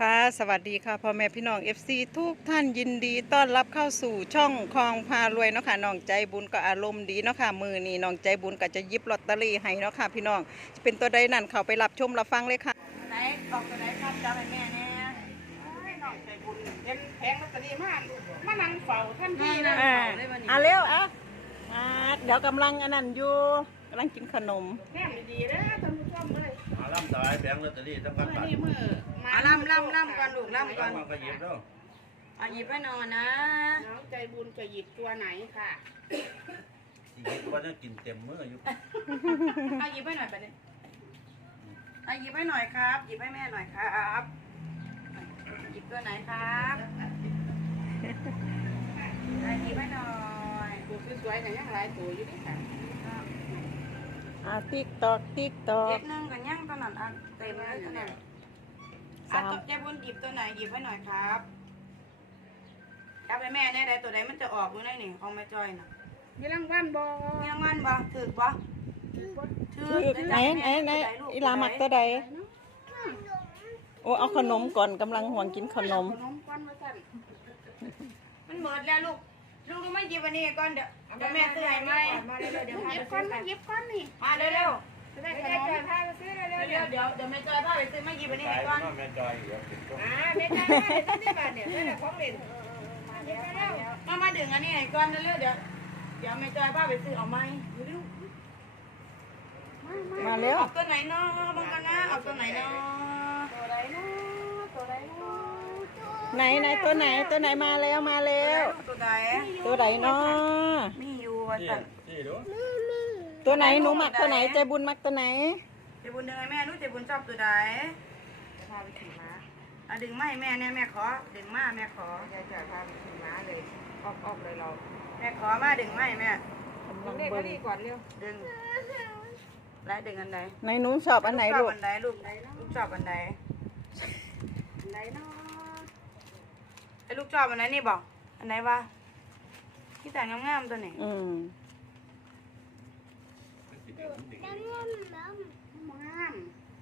ค่ะสวัสดีค่ะพ่อแม่พี่น้อง FC ทุกท่านยินดีต้อนรับเข้าสู่ช่องคลองพารวยเนาะค่ะน้องใจบุญก็อารมณ์ดีเนาะค่ะมือนี้น้องใจบุญก็จะหยิบลอตเตอรี่ให้เนาะค่ะพี่น้องจะเป็นตัวใดนั่นเขาไปรับชมรับฟังเลยค่ะไหนออกตัวไหนครับจำให้แม่แน่ให้น้องใจบุญเห็นแผงลอตเตอรี่มามานั่งเฝ้าท่านทีนะอ่าอะเร็วอะอ่าเดี๋ยวกำลังอันนั้นอยู่กำลังกินขนมแม่ดีๆเด้อท่านผู้ชมเลยอาล่ำสบายแบงค์ลอตเตอรี่ทั้งพันเมื่อบาทนี้มือ เอาล่ำล่ำล่ำก่อนลูกล่ำก่อนมันก็หยิบแล้วเอาหยิบให้หนอนนะ น้องใจบุญจะหยิบตัวไหนค่ะสิหยิบว่าจะกินเต็มมืออยู่เอาหยิบให้หน่อยไปเลยเอาหยิบให้หน่อยครับ หยิบให้แม่หน่อยครับหยิบตัวไหนครับเอาหยิบให้หน่อยตัวสวยๆกันยังหลายตัวอยู่นี่ค่ะอ่าติ๊กตอกติ๊กตอเจ็กดหนึ่งกันยังตอนนั้นอะเต็มเลยตัวนั้นสา อะมตัวใจบุญหยิบตัวไหนหยิบให้หน่อยครับจับให้แม่แน่ใดตัวใดมันจะออกมือไหนหนึ่งของแม่จอยน่ะมีรางวัลบ่มีรางวัลบ่ถือบ่ถือคือไหนไหนไหนอีลามักตัวใด โอ้เอาขนมก่อนกำลังห่วงกินขนม ขนมก้อนมาสั่นมันหมดแล้วลูก ลูกรู้ไหมหยิบอันนี้ก่อนเดี๋ยวเดี๋ยวแม่ซื้อให้ไหมมาเร็วๆเดี๋ยวหยิบก้อนมาหยิบก้อนนี่มาเร็วเร็วจะได้ขนมพาไปซื้อเร็ว เร็วๆเดี๋ยวเดี๋ยวเดี๋ยวแม่จอยพาไปซื้อมาหยิบอันนี้ตาให้ยก่อนก็แม่จอยเดี๋ยวติดก็อ่าเด็กได้ได้ได้บ้านเนี่ยได้ของเล่นมาเร็วมามาดึงอันนี้ให้ก่อนเร็วเร็วเดี๋ยวเดี๋ยวแม่จอยพาไปซื้อเอาไหมเร็วมาเร็วเอาตัวไหนเนาะบังกันนะเอาตัวไหนเนาะตัวไหนเนาะตัวไหนเนาะไหนไหนตัวไหนตัวไหนมาแล้วมาแล้วตัวไหนตัวไหนเนาะมีอยู่ว่าสั่นนี่ดูตัวไหนหนูมักตัวไหนใจบุญมักตัวไหนเจบุญดึงให้แม่ลูกเจบุญชอบตัวไหนจะพาไปขี่ม้าอะดึงไม่แม่เนี่ยแม่ขอ ดึงมาแม่ขอ ยายจะพาไปขี่ม้าเลยออกๆเลยเราแม่ขอมาดึงไม่แม่ดึงเลขมาดีก่อนเร็ว ดึง และดึงอันไหนไหนหนูชอบอันไหนชอลูบกอันไหนลูกลูกชอบอันไหนไหนเนาะไอ้ลูกชอบอันไหนนี่บอก อันไหนวะที่แต่งงามๆตัวนี้อืมงาม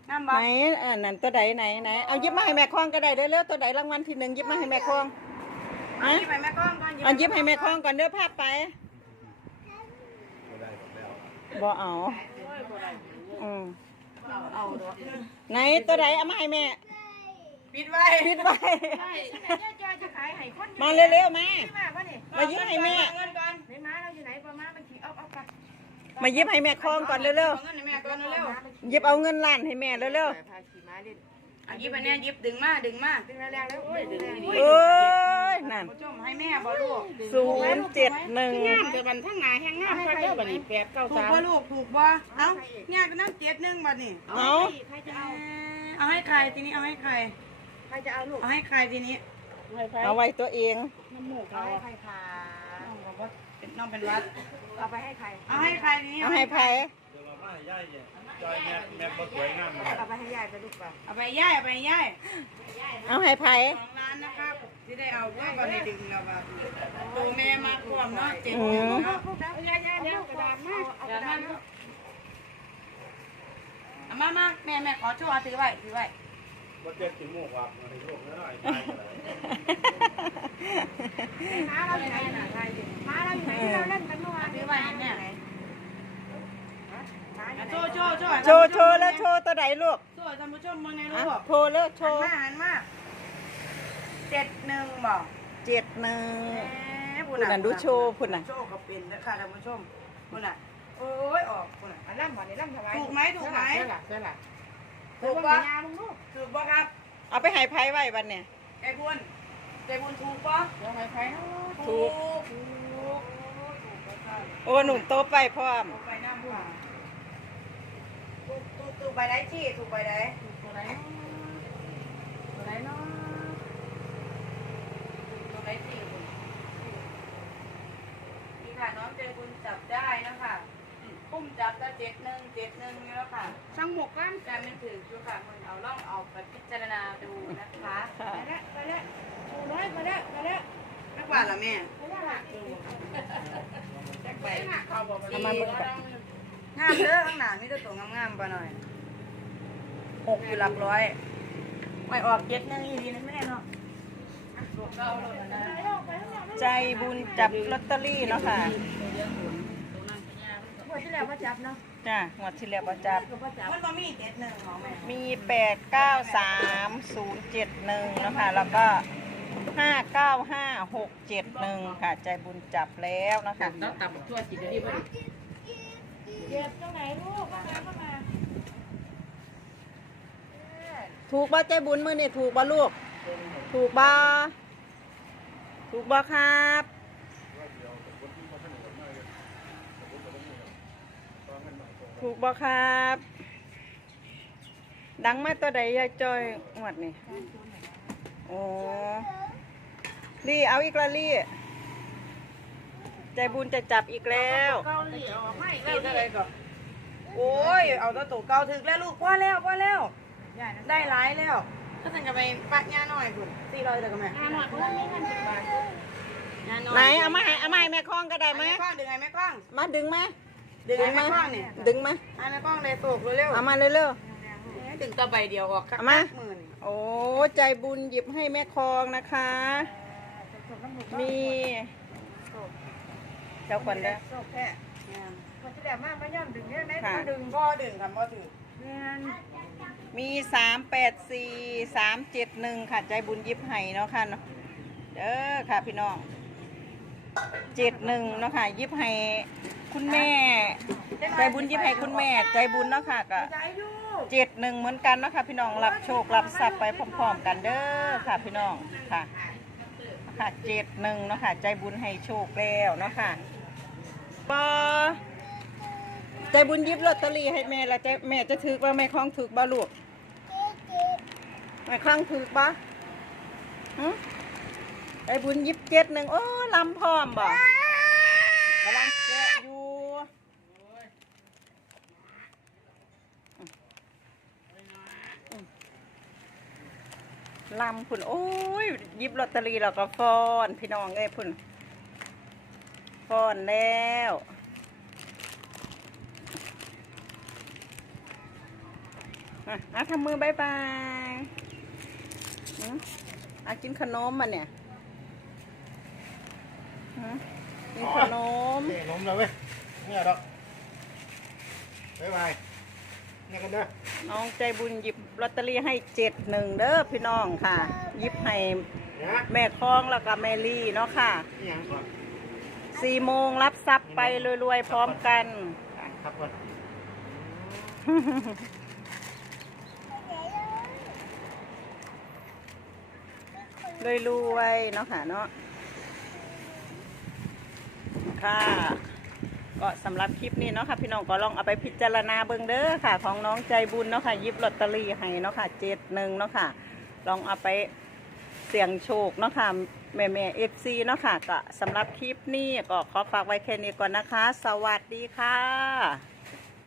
งามไหบ่นอันนั้นตัวไหนไหนไหนเอาหยิบมาให้แม่คล้องก็ได้เด้อเร็วตัวไหนรางวัลที่หนึ่งหยิบมาให้แม่คล้องเอาหยิบให้แม่กล้องก่อนเอาหยิบให้แม่คล้องก่อนเด้อพาดไปก็ได้หมดแล้วบ่เอาโอ้ยบ่ได้อืมเอาดอกไหนตัวไหนเอามาให้แม่ปิดไว้ปิดไว้ ใช่ยายจอยจะขายให้คนมาเร็วๆมาที่มาป่ะนี่มาหยิบให้แม่เอาเงินก่อนในม้าเราอยู่ไหนประมาณมันขี่เอาเอากันมาหยิบให้แม่คล้องก่อนเร็วเอาเงินให้แม่ ก่อนเร็วๆหยิบเอาเงินล้านให้แม่เร็วพาขี่ม้าเล่นๆเอาหยิบอันเนี้ยหยิบดึงมาดึงมาดึงแรงๆแล้วโอ้ยดึงๆเอ้ยนั่นผู้ชมให้แม่บ่ลูกศูนย์เจ็ดหนึ่งงามเดี๋ยวบันทั้งหนาแห้งงามก็เด้อบัดนี้แปดเก้าถูกสามบ่ลูกถูกบ่เอ้าเนี่ยก็น้ำเจ็ดหนึ่งบัดนี่เอาใครจะเอาเอาให้ใครทีนี้เอาให้ใครใครจะเอาลูกเอาให้ใครทีนี้ให้ใครเอาไว้ตัวเองน้ำมูกเอาเอาให้ใครค่ะน้องบอกว่าเป็นน้องเป็นวัดเอาไปให้ใคร เอาให้ใครทีนี้เอาให้ไผเดี๋ยวเรามาให้ย่ายเนี่ยจอยแม่แม่บ่สวยงามเลยเอาไปให้ยายไปลูกป่ะเอาไปย่ายเอาไปย่ายเอาให้ไผสองล้านนะครับที่ได้เอาก็ก่อนในดึงเราแบบตัวแม่มาควมเนาะเจ็ดอืมเนาะยายยายเดี๋ยวกระดาษมาเอากระดาษมาเอามามาแม่แม่ขอโชว์เอาถือไว้ถือไว้บ่เจ็บจมูกว่าให้ลูกน้อยตายก็ได้ม้าเราอยู่ไหนน่ะใครดิม้าเราอยู่ไหนที่เราเล่นกันเมื่อวานถือไว้ให้แม่ม้า อยู่อะไหนโชว์โชว์โชว์โชว์โชว์แล้วโชว์ตัวไหนลูกโชว์ท่านผู้ชมมึงในอะลูกโชว์แล้วโชหันว์มาหันมาเจ็ดหนึ่งบอกเจ็ดหนึ่งเอ๊ะพุ่นน่ะดูโชว์พุ่นน่ะ โชว์ก็เป็นนะคะท่านผู้ชมพุ่นน่ะ โอ้ยออกพุ่นน่ะ อันล่ำบ่นี่ล่ำถวายถูกไหมถูกไหม เสื้อละเสื้อละถูกปะปะยามึงลูกถูกปะครับเอาไปให้ไผไว้วันเนี่ยไอ้บุญไอ้บุญถูกปะเดี๋ยวให้ใครเนาะถูกถูกถูกถูกปะครับโอ้หนุ่มโตไปพร้อม ถูกไปน้ำค่ะ ถูกถูกถูกไปได้ที่ถูกไปได้ตัวไหนเนาะตัวไหนเนาะถูกได้ที่คุณนี่ค่ะน้องเจบุญจับได้นะคะปุ้มจับก็เจ็ดหนึ่งเจ็ดหนึ่งนี่แล้วค่ะช่างหมกกันแต่มันถือจุค่ะมันเอาล่องเอาไปพิจารณาดูนะคะค่ะไปแล้วไปแล้วชูน้อยไปแล้วไปแล้วนักว่าละแม่ไปแล้วล่ะแจ็คไปเขาบอกว่าเอามาเบิ่งกันงามเด้อข้างหน้ามีแต่ตัวงามๆปะหน่อย หกอยู่หลักร้อยอไม่ออกเจ็ดหนึงอีดีนะแม่เนาะใจบุญจับลอตเตอรี่เนาะค่ะหัวที่แล้วมาจับเนาะจ้ะงวดที่แล้วบ่จับก็มาจับ มันบ่มีเจ็ดหนึ่งของแม่ มีแปดเก้าสามศูนย์เจ็ดหนึ่งนะคะแล้วก็ห้าเก้าห้าหกเจ็ดหนึ่งค่ะ ใจบุญจับแล้วนะคะแล้วตับทั่วกินเดี๋ยวนี้บ่เจ็ดตรงไหนลูกมาเข้ามา ถูกบ่ใจบุญมือนี่ถูกบ่ลูก ถูกบ่ถูกบ่ครับถูกบ่ครับ ดังมาตัวใดยายจอยหวดนี่โอ้ลี่เอาอีกและลี่ใจบุญจะจับอีกแล้วเก้าเหลียวไม่เก้าอะไรก่อนโอ้ย เอาตัวตัวเก้าถึกแล้วลูกพ่อแล้วพ่อแล้ว ได้หลายแล้วก็สั่งกับไปปักยาหน่อยคุณสี่ร้อยเดียวกับแม่ยาหน่อยเพราะว่าไม่เงินสิบบาทยาหน่อยไหนเอามาให้เอามาให้แม่คล้องก็ได้ไหมแม่กล้องดึงไงแม่กล้องมาดึงไหมดึงไงแม่กล้องเนี่ยดึงไหมให้แม่กล้องเลยตกเร็วเอามาเร็วๆดึงตัวใบเดียวออกเอามาหมื่นๆโอ้ใจบุญหยิบให้แม่คลองนะคะมีเจ้าคนเด้อโชคแค่มันจะแบบมาไม่ย่อมดึงเนี่ยแม่ค่ะดึงพ่อดึงค่ะพ่อดึง มีสามแปดสี่สามเจ็ดหนึ่งค่ะ ใจบุญหยิบให้เนาะค่ะเนาะเด้อค่ะพี่น้องเจ็ดหนึ่งเนาะค่ะหยิบให้คุณแม่ ใจบุญหยิบให้คุณแม่ ใจบุญเนาะค่ะก็ใจอยู่เจ็ดหนึ่งเหมือนกันเนาะค่ะพี่น้องรับโชครับทรัพย์ไปพร้อมๆกันเด้อค่ะพี่น้องค่ะค่ะเจ็ดหนึ่งเนาะค่ะ ใจบุญให้โชคแล้วเนาะค่ะปอใจบุญหยิบลอตเตอรี่ให้แม่แล้วใจแม่จะถือว่าแม่คล้องถือบ่ลูก แม่คล้องถือบ่หึใจบุญหยิบเจ็ดหนึ่งโอ้ลำพร้อมบ่กำลังแกะอยู่ลำพุ่นโอ้ยหยิบลอตเตอรี่แล้วก็ฟ้อน พี่น้องเอ้ยพุ่นฟ้อนแล้ว อะอะทำมือบายบายหืมอะกินขนมมาเนี่ยหืมกินขนม นี่นมแล้วเว้ยเนี่ยดอกบ๊ายบายนี่กันเด้อน้องใจบุญหยิบลอตเตอรี่ให้เจ็ดหนึ่งเด้อพี่น้องค่ะ หยิบให้นะแม่คล้องแล้วก็แม่ลี่เนาะค่ะ นี่ยังก่อนสี่โมงรับทรัพย์ไปรวยๆพร้อมกัน ครับก่อน รวยๆเนาะค่ะเนาะค่ะ ก็สำหรับคลิปนี้เนาะค่ะพี่น้องก็ลองเอาไปพิจารณาเบิ่งเด้อค่ะ ของน้องใจบุญเนาะค่ะยิบลอตเตอรี่ให้เนาะค่ะเจ็ดหนึ่งเนาะค่ะ ลองเอาไปเสี่ยงโชคเนาะค่ะแม่แม่เอฟซีเนาะค่ะ ก็สำหรับคลิปนี้ก็ขอฝากไว้แค่นี้ก่อนนะคะ สวัสดีค่ะ